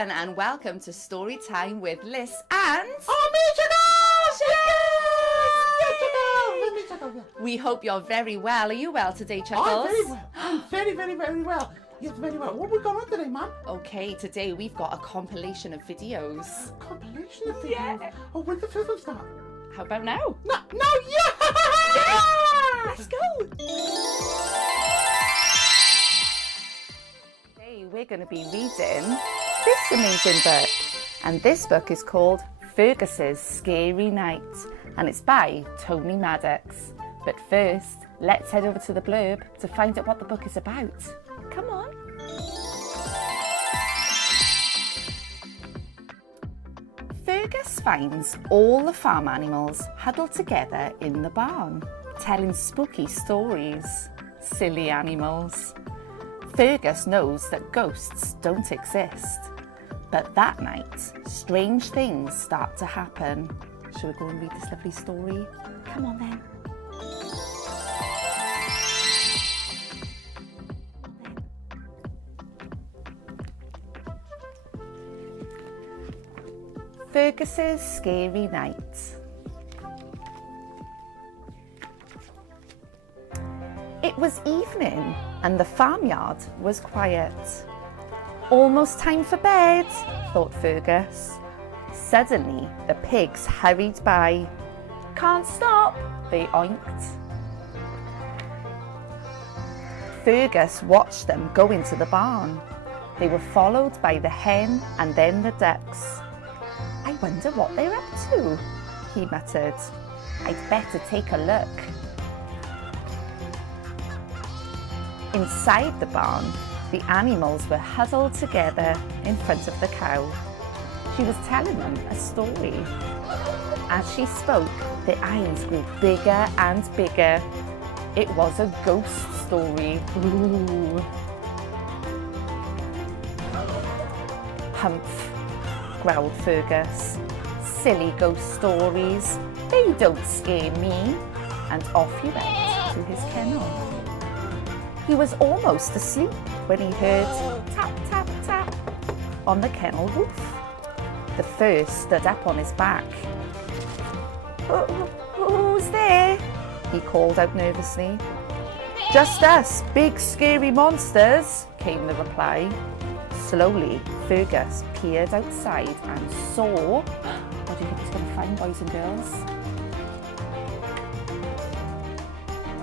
everyone, and welcome to Story Time with Liz and... Oh, me, Chuckles! We hope you're very well. Are you well today, Chuckles? I'm very well. I'm very, very, very well. Yes, very well. What have we got on today, Mum? Okay, today we've got a compilation of videos. Compilation of videos? Yeah. Oh, when's the first one start? How about now? No, yeah! Let's go! Today we're going to be reading this amazing book. And this book is called Fergus's Scary Night. And it's by Tony Maddox. But first, let's head over to the blurb to find out what the book is about. Come on. Fergus finds all the farm animals huddled together in the barn, telling spooky stories. Silly animals. Fergus knows that ghosts don't exist. But that night, strange things start to happen. Shall we go and read this lovely story? Come on then. Fergus's Scary Night. It was evening and the farmyard was quiet. Almost time for bed, thought Fergus. Suddenly, the pigs hurried by. Can't stop, they oinked. Fergus watched them go into the barn. They were followed by the hen and then the ducks. I wonder what they're up to, he muttered. I'd better take a look. Inside the barn, the animals were huddled together in front of the cow. She was telling them a story. As she spoke, the eyes grew bigger and bigger. It was a ghost story. Ooh. Humph, growled Fergus. Silly ghost stories. They don't scare me. And off he went to his kennel. He was almost asleep when he heard tap, tap, tap on the kennel roof. The first stood up on his back. Who's there? He called out nervously. Just us, big scary monsters, came the reply. Slowly, Fergus peered outside and saw... What do you think he's going to find, boys and girls?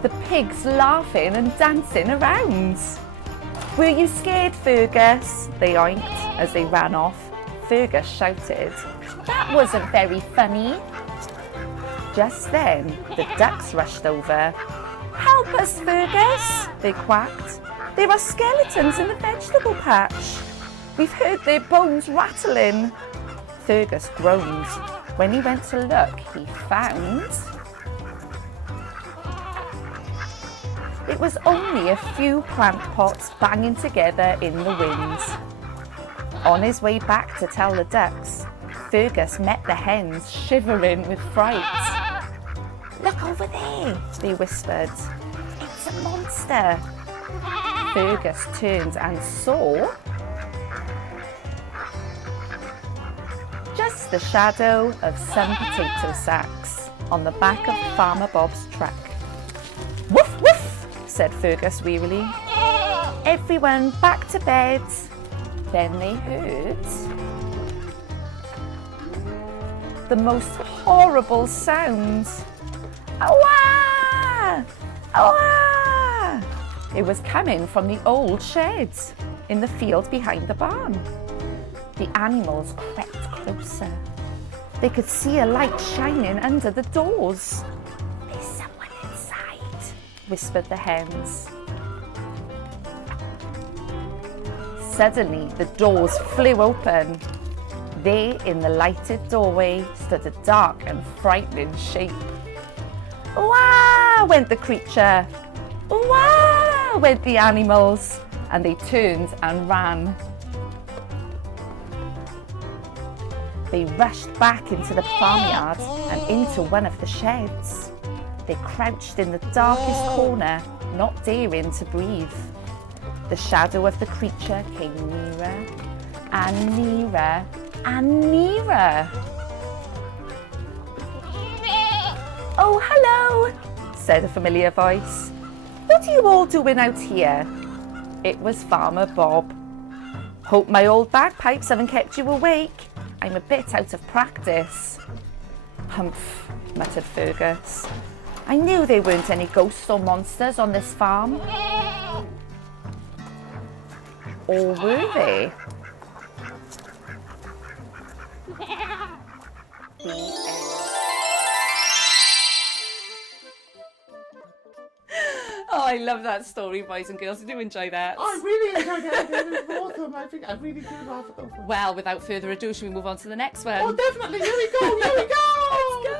The pigs laughing and dancing around. Were you scared, Fergus? They oinked as they ran off. Fergus shouted, that wasn't very funny. Just then, the ducks rushed over. Help us, Fergus, they quacked. There are skeletons in the vegetable patch. We've heard their bones rattling. Fergus groaned. When he went to look, he found... It was only a few plant pots banging together in the wind. On his way back to tell the ducks, Fergus met the hens shivering with fright. Look over there, they whispered. It's a monster. Fergus turned and saw just the shadow of some potato sacks on the back of Farmer Bob's truck. Woof, woof, said Fergus wearily. Everyone back to bed. Then they heard the most horrible sounds. Awah! Awah! It was coming from the old sheds in the field behind the barn. The animals crept closer. They could see a light shining under the doors. There's someone inside, whispered the hens. Suddenly, the doors flew open. There, in the lighted doorway, stood a dark and frightening shape. Wah! Went the creature. Wah! Went the animals. And they turned and ran. They rushed back into the farmyard and into one of the sheds. They crouched in the darkest corner, not daring to breathe. The shadow of the creature came nearer and nearer and nearer. "Oh, hello," said a familiar voice. "What are you all doing out here?" It was Farmer Bob. "Hope my old bagpipes haven't kept you awake. I'm a bit out of practice." "Humph," muttered Fergus. "I knew there weren't any ghosts or monsters on this farm." Or were they? The end. Oh, I love that story, boys and girls. Did you enjoy that? I really enjoyed it. It was awesome. I think I really do laugh at those ones. Well, without further ado, should we move on to the next one? Oh, definitely. Here we go. Here we go. Let's go.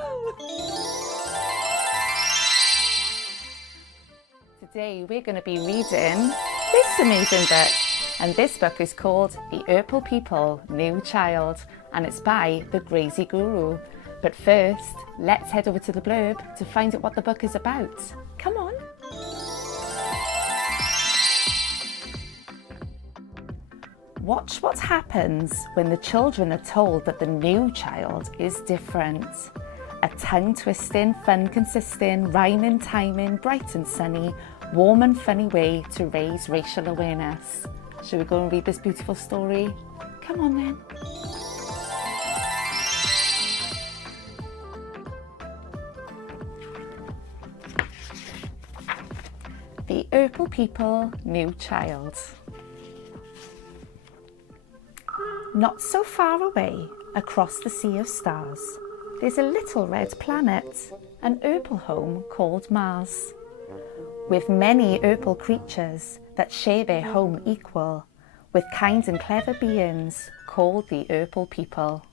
Today we're going to be reading this amazing book, and this book is called The Urple People, New Child, and it's by the Crazy Guru. But first, let's head over to the blurb to find out what the book is about. Come on. Watch what happens when the children are told that the new child is different. A tongue-twisting, fun-consisting, rhyming, timing, bright and sunny, warm and funny way to raise racial awareness. Shall we go and read this beautiful story? Come on then. The Urple People, New Child. Not so far away, across the sea of stars, there's a little red planet, an Urple home called Mars. With many Urple creatures that share their home equal, with kind and clever beings called the Urple People.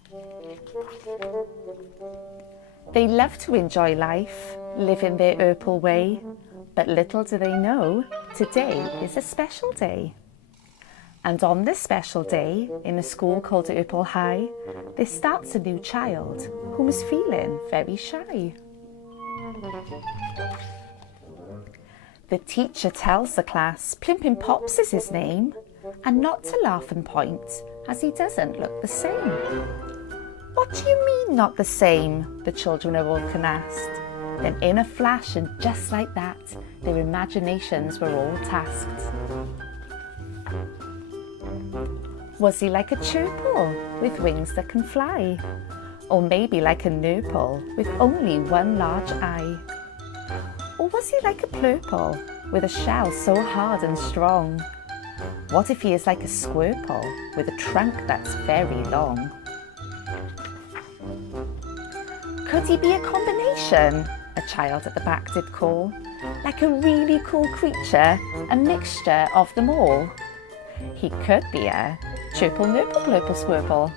They love to enjoy life, live in their Urple way, but little do they know, today is a special day. And on this special day, in a school called Urple High, there starts a new child who is feeling very shy. The teacher tells the class Plimpin Pops is his name, and not to laugh and point, as he doesn't look the same. What do you mean not the same? The children are all canast. Then in a flash, and just like that, their imaginations were all tasked. Was he like a chirple with wings that can fly? Or maybe like a nurple with only one large eye? Or was he like a plurple with a shell so hard and strong? What if he is like a squirple with a trunk that's very long? Could he be a combination? A child at the back did call. Like a really cool creature, a mixture of them all. He could be a chirple, nurple, plurple, squirple.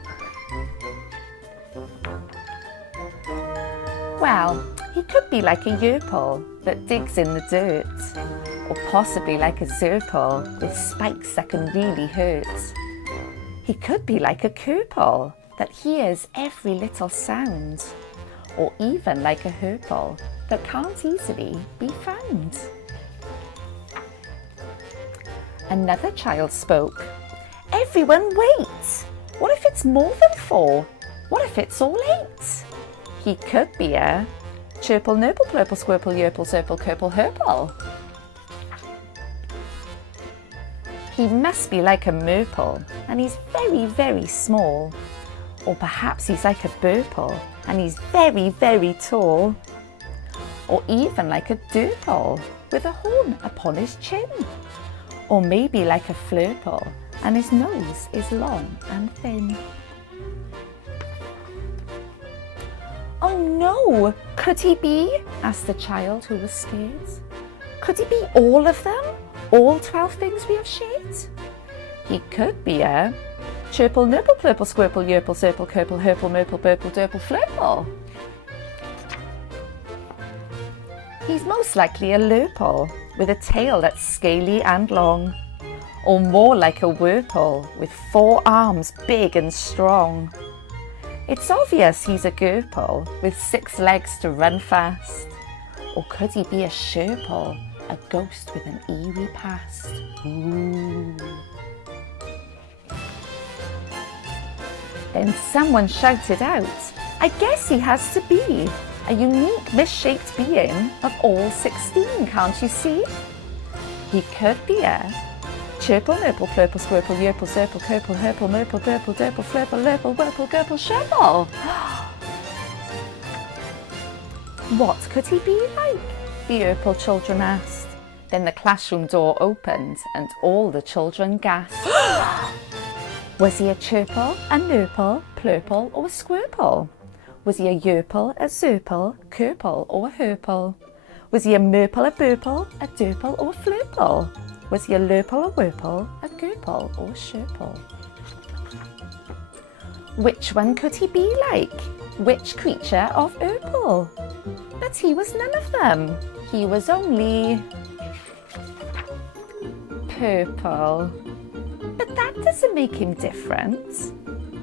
Well, he could be like a yerple that digs in the dirt, or possibly like a zerple with spikes that can really hurt. He could be like a curple that hears every little sound, or even like a herple that can't easily be found. Another child spoke. Everyone wait! What if it's more than 4? What if it's all 8? He could be a chirple, nurple, plurple, squirple, yerple, serple, curple, herple. He must be like a merple, and he's very, very small. Or perhaps he's like a burple, and he's very, very tall. Or even like a durple, with a horn upon his chin. Or maybe like a flurple, and his nose is long and thin. Oh no! Could he be? Asked the child who was scared. Could he be all of them? All 12 things we have shared? He could be a chirple, nurple, plurple, squirple, yerple, serple, curple, herple, merple, burple, durple, flurple. He's most likely a lurple, with a tail that's scaly and long, or more like a whirple, with 4 arms big and strong. It's obvious he's a gurple, with 6 legs to run fast. Or could he be a sherple, a ghost with an eerie past? Ooh. Then someone shouted out, "I guess he has to be a unique misshaped being of all 16, can't you see? He could be a chirple, nurple, plurple, squirple, yerple, zirple, curple, herple, merple, purple, durple, flurple, lurple, whirple, gurple, sherple." What could he be like? The Urple children asked. Then the classroom door opened and all the children gasped. Was he a chirple, a nurple, plurple or a squirple? Was he a yerple, a zirple, curple or a herple? Was he a merple, a burple, a durple or a flurple? Was he a lurple, a whirple, a gurple or a sherple? Which one could he be like? Which creature of Urple? But he was none of them. He was only purple. But that doesn't make him different.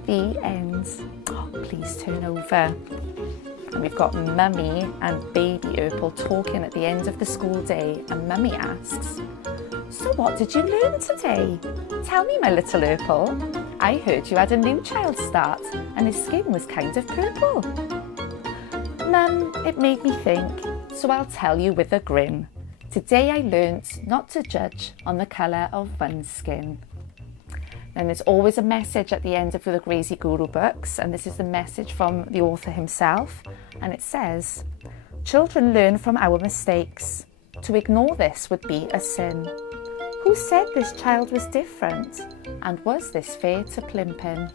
The end. Oh, please turn over. And we've got Mummy and baby Urple talking at the end of the school day, and Mummy asks, "So what did you learn today? Tell me, my little Urple. I heard you had a new child start and his skin was kind of purple." "Mum, it made me think, so I'll tell you with a grin. Today I learnt not to judge on the colour of one's skin." And there's always a message at the end of the Crazy Guru books, and this is the message from the author himself, and it says, "Children learn from our mistakes. To ignore this would be a sin. Who said this child was different? And was this fair to Plimpin?"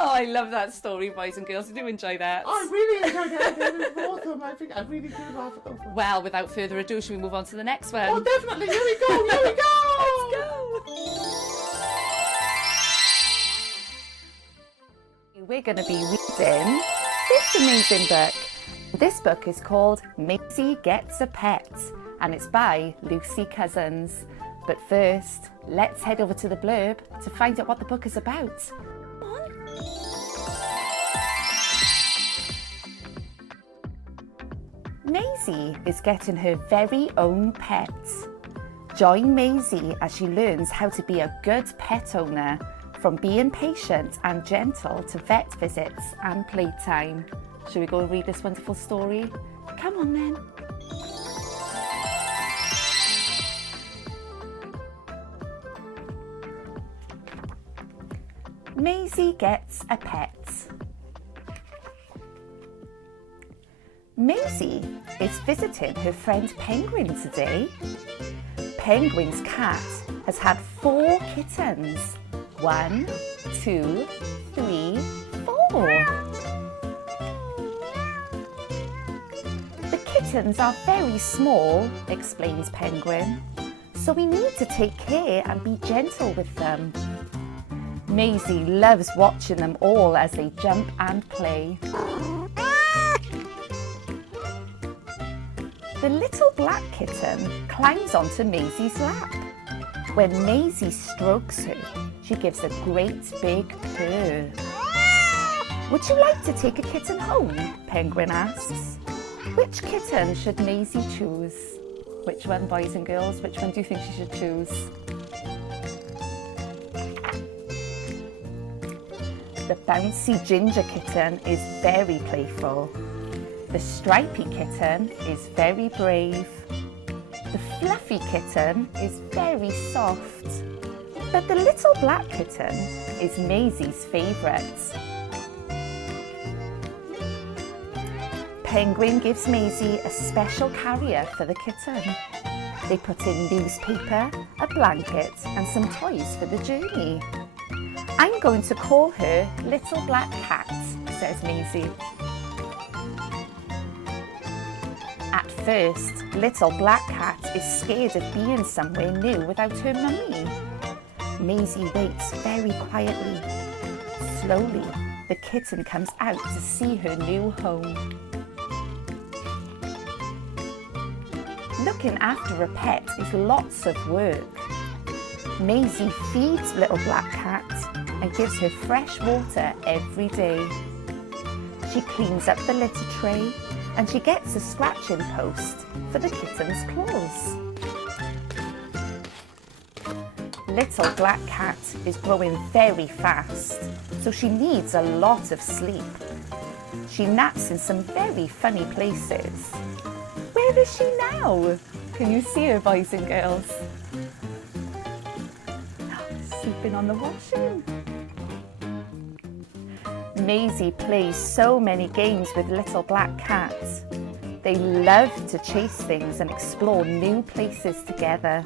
Oh, I love that story, boys and girls. Did you enjoy that? I really enjoyed it. It was awesome. I think I really did laugh at that one. Well, without further ado, should we move on to the next one? Oh, definitely. Here we go. Here we go. Let's go. We're going to be reading this amazing book. This book is called Maisie Gets a Pet, and it's by Lucy Cousins. But first, let's head over to the blurb to find out what the book is about. Come on. Maisie is getting her very own pet. Join Maisie as she learns how to be a good pet owner, from being patient and gentle to vet visits and playtime. Shall we go and read this wonderful story? Come on then. Maisie Gets a Pet. Maisie is visiting her friend Penguin today. Penguin's cat has had 4 kittens. 1, 2, 3, 4. The kittens are very small, explains Penguin, so we need to take care and be gentle with them. Maisie loves watching them all as they jump and play. The little black kitten climbs onto Maisie's lap. When Maisie strokes her, she gives a great big purr. "Would you like to take a kitten home?" Penguin asks. Which kitten should Maisie choose? Which one, boys and girls? Which one do you think she should choose? The bouncy ginger kitten is very playful. The stripy kitten is very brave. The fluffy kitten is very soft. But the little black kitten is Maisie's favourite. Penguin gives Maisie a special carrier for the kitten. They put in newspaper, a blanket and some toys for the journey. "I'm going to call her Little Black Cat," says Maisie. At first, Little Black Cat is scared of being somewhere new without her mummy. Maisie waits very quietly. Slowly, the kitten comes out to see her new home. Looking after a pet is lots of work. Maisie feeds Little Black Cat and gives her fresh water every day. She cleans up the litter tray and she gets a scratching post for the kitten's claws. little black cat is growing very fast, so she needs a lot of sleep. She naps in some very funny places. Where is she now? Can you see her, boys and girls? Sleeping on the washing. Maisie plays so many games with little black cats. They love to chase things and explore new places together.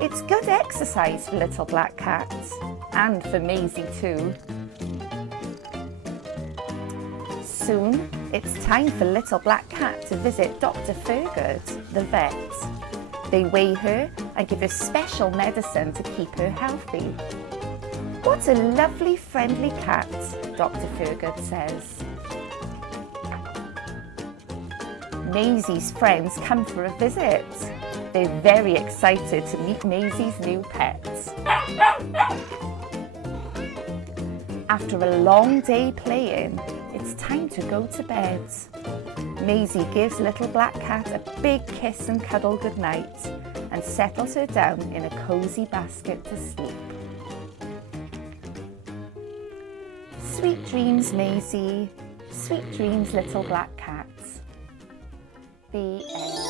It's good exercise for little black cats, and for Maisie too. Soon, it's time for little black cat to visit Dr. Fergus, the vet. They weigh her and give her special medicine to keep her healthy. What a lovely, friendly cat, Dr. Fergus says. Maisie's friends come for a visit. They're very excited to meet Maisie's new pets. After a long day playing, it's time to go to bed. Maisie gives little black cat a big kiss and cuddle goodnight and settles her down in a cosy basket to sleep. Sweet dreams, Maisie. Sweet dreams, little black cat. The end.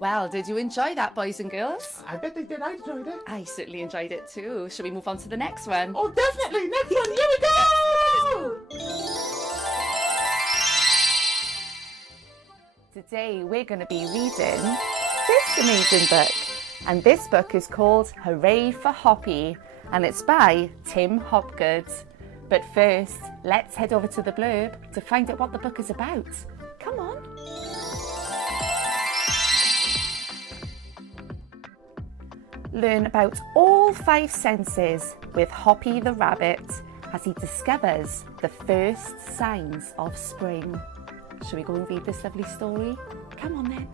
Well, did you enjoy that, boys and girls? I bet they did. I enjoyed it. I certainly enjoyed it too. Shall we move on to the next one? Oh, definitely. Next one. Here we go. Today we're going to be reading this amazing book. And this book is called Hooray for Hoppy, and it's by Tim Hopgood. But first, let's head over to the blurb to find out what the book is about. Come on. Learn about all 5 senses with Hoppy the rabbit as he discovers the first signs of spring. Shall we go and read this lovely story? Come on then.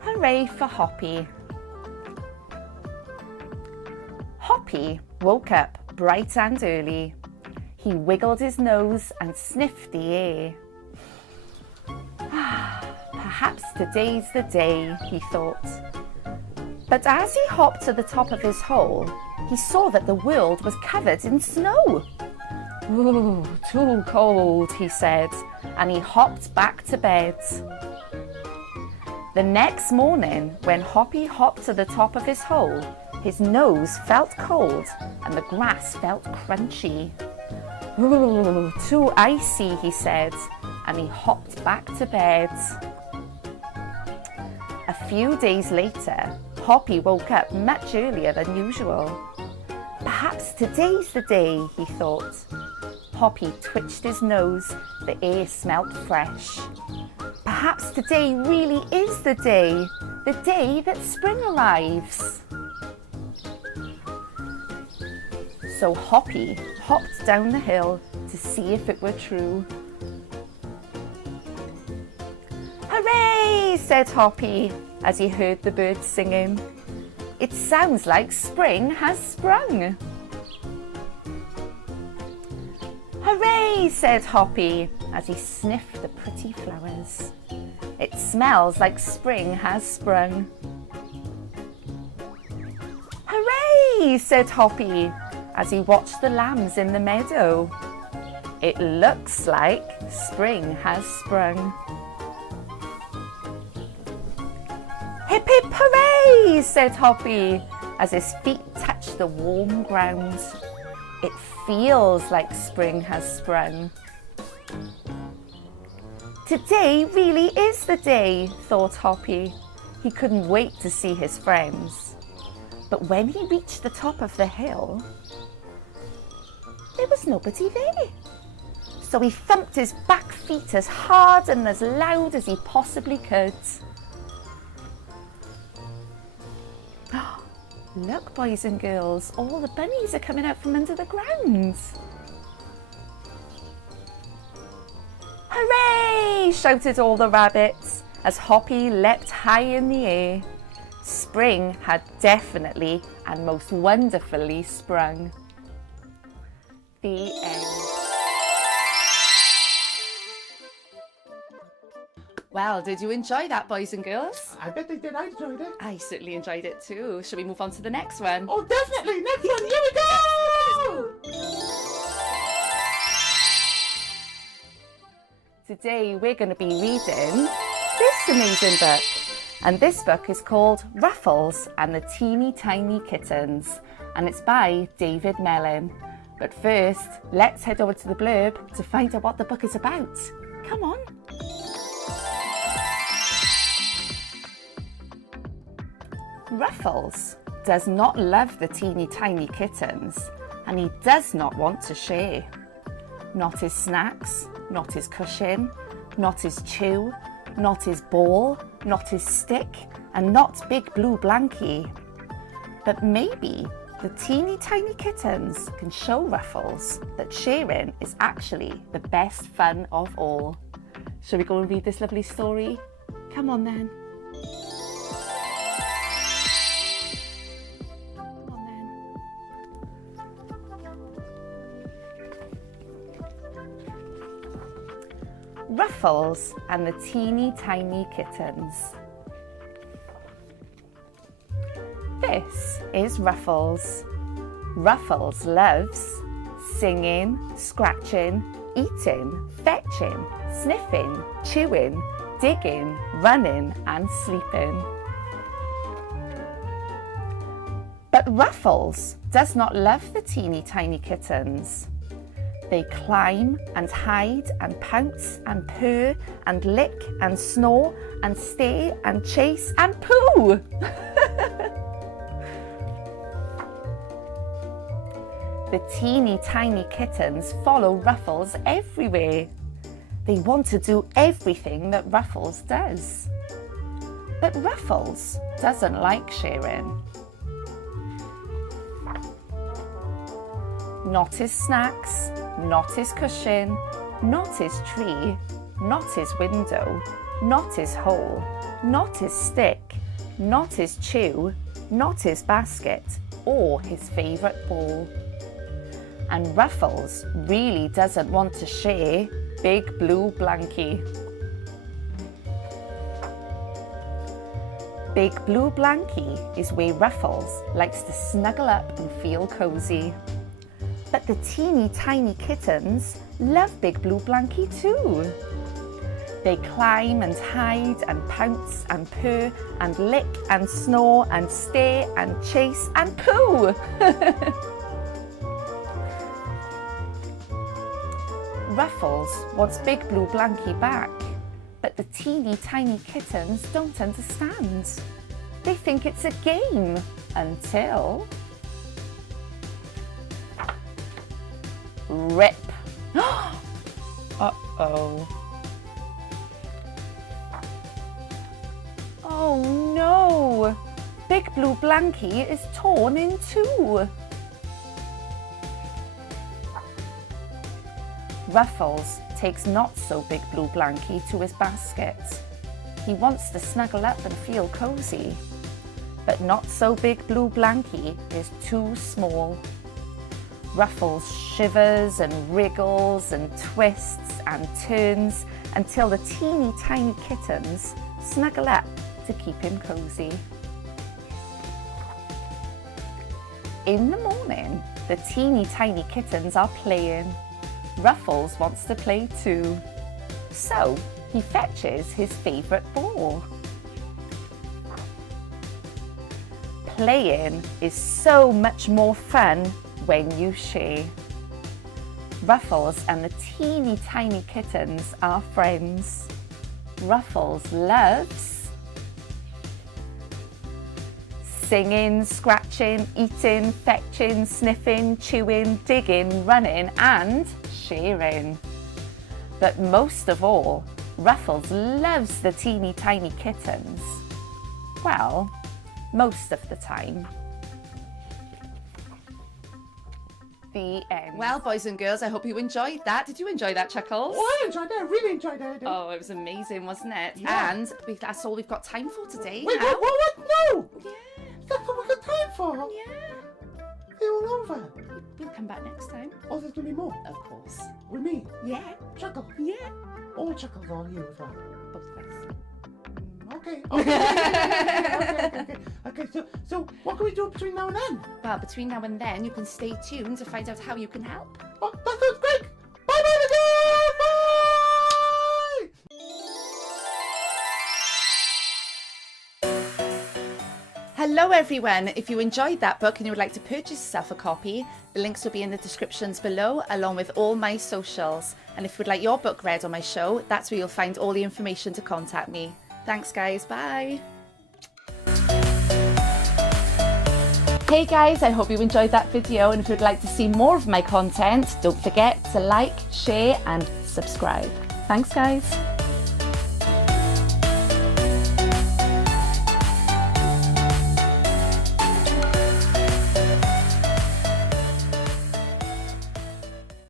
Hooray for Hoppy. Hoppy woke up bright and early. He wiggled his nose and sniffed the air. Perhaps today's the day, he thought. But as he hopped to the top of his hole, he saw that the world was covered in snow. Ooh, too cold, he said, and he hopped back to bed. The next morning, when Hoppy hopped to the top of his hole, his nose felt cold and the grass felt crunchy. Ooh, too icy, he said, and he hopped back to bed. A few days later, Hoppy woke up much earlier than usual. Perhaps today's the day, he thought. Hoppy twitched his nose. The air smelt fresh. Perhaps today really is the day that spring arrives. So Hoppy hopped down the hill to see if it were true. Hooray, said Hoppy as he heard the birds singing. It sounds like spring has sprung. Hooray, said Hoppy as he sniffed the pretty flowers. It smells like spring has sprung. Hooray, said Hoppy as he watched the lambs in the meadow. It looks like spring has sprung. Hip hip hooray, said Hoppy as his feet touched the warm ground. It feels like spring has sprung. Today really is the day, thought Hoppy. He couldn't wait to see his friends. But when he reached the top of the hill, there was nobody there. So he thumped his back feet as hard and as loud as he possibly could. Look, boys and girls, all the bunnies are coming out from under the ground. Hooray! Shouted all the rabbits as Hoppy leapt high in the air. Spring had definitely and most wonderfully sprung. The end. Well, did you enjoy that, boys and girls? I bet they did. I enjoyed it. I certainly enjoyed it too. Shall we move on to the next one? Oh, definitely. Next one. Here we go. Today we're going to be reading this amazing book. And this book is called Ruffles and the Teeny Tiny Kittens. And it's by David Mellon. But first, let's head over to the blurb to find out what the book is about. Come on. Ruffles does not love the teeny tiny kittens, and he does not want to share. Not his snacks, not his cushion, not his chew, not his ball, not his stick, and not Big Blue Blankie. But maybe the teeny tiny kittens can show Ruffles that sharing is actually the best fun of all. Shall we go and read this lovely story? Come on then. Ruffles and the Teeny Tiny Kittens. This is Ruffles. Ruffles loves singing, scratching, eating, fetching, sniffing, chewing, digging, running and sleeping. But Ruffles does not love the teeny tiny kittens. They climb and hide and pounce and purr and lick and snore and stare and chase and poo. The teeny tiny kittens follow Ruffles everywhere. They want to do everything that Ruffles does. But Ruffles doesn't like sharing. Not his snacks, not his cushion, not his tree, not his window, not his hole, not his stick, not his chew, not his basket, or his favourite ball. And Ruffles really doesn't want to share Big Blue Blankie. Big Blue Blankie is where Ruffles likes to snuggle up and feel cosy. But the teeny tiny kittens love Big Blue Blankie too. They climb and hide and pounce and purr and lick and snore and stare and chase and poo. Ruffles wants Big Blue Blankie back, but the teeny tiny kittens don't understand. They think it's a game until... Rip! Uh-oh. Oh no! Big Blue Blankie is torn in two. Ruffles takes not so Big Blue Blankie to his basket. He wants to snuggle up and feel cosy. But not so Big Blue Blankie is too small. Ruffles shivers and wriggles and twists and turns until the teeny tiny kittens snuggle up to keep him cosy. In the morning, the teeny tiny kittens are playing. Ruffles wants to play too. So he fetches his favourite ball. Playing is so much more fun when you share. Ruffles and the teeny tiny kittens are friends. Ruffles loves singing, scratching, eating, fetching, sniffing, chewing, digging, running and sharing. But most of all, Ruffles loves the teeny tiny kittens. Well, most of the time. The end. Well, boys and girls, I hope you enjoyed that. Did you enjoy that, Chuckles? Oh, I enjoyed that. I really enjoyed that. Oh, it was amazing, wasn't it? Yeah. And that's all we've got time for today. Wait, now. what? No! Yeah. That's what we got time for. Yeah. They're all over. We'll come back next time. Oh, there's gonna be more. Of course. With me. Yeah. Chuckle. Yeah. All chuckles on you as well. Both of us. Okay. Okay. So what can we do between now and then? Well, between now and then, you can stay tuned to find out how you can help. Oh, that sounds great. Bye bye again. Bye. Hello everyone! If you enjoyed that book and you would like to purchase yourself a copy, the links will be in the descriptions below along with all my socials. And if you would like your book read on my show, that's where you'll find all the information to contact me. Thanks guys, bye! Hey guys, I hope you enjoyed that video, and if you'd like to see more of my content, don't forget to like, share and subscribe. Thanks guys!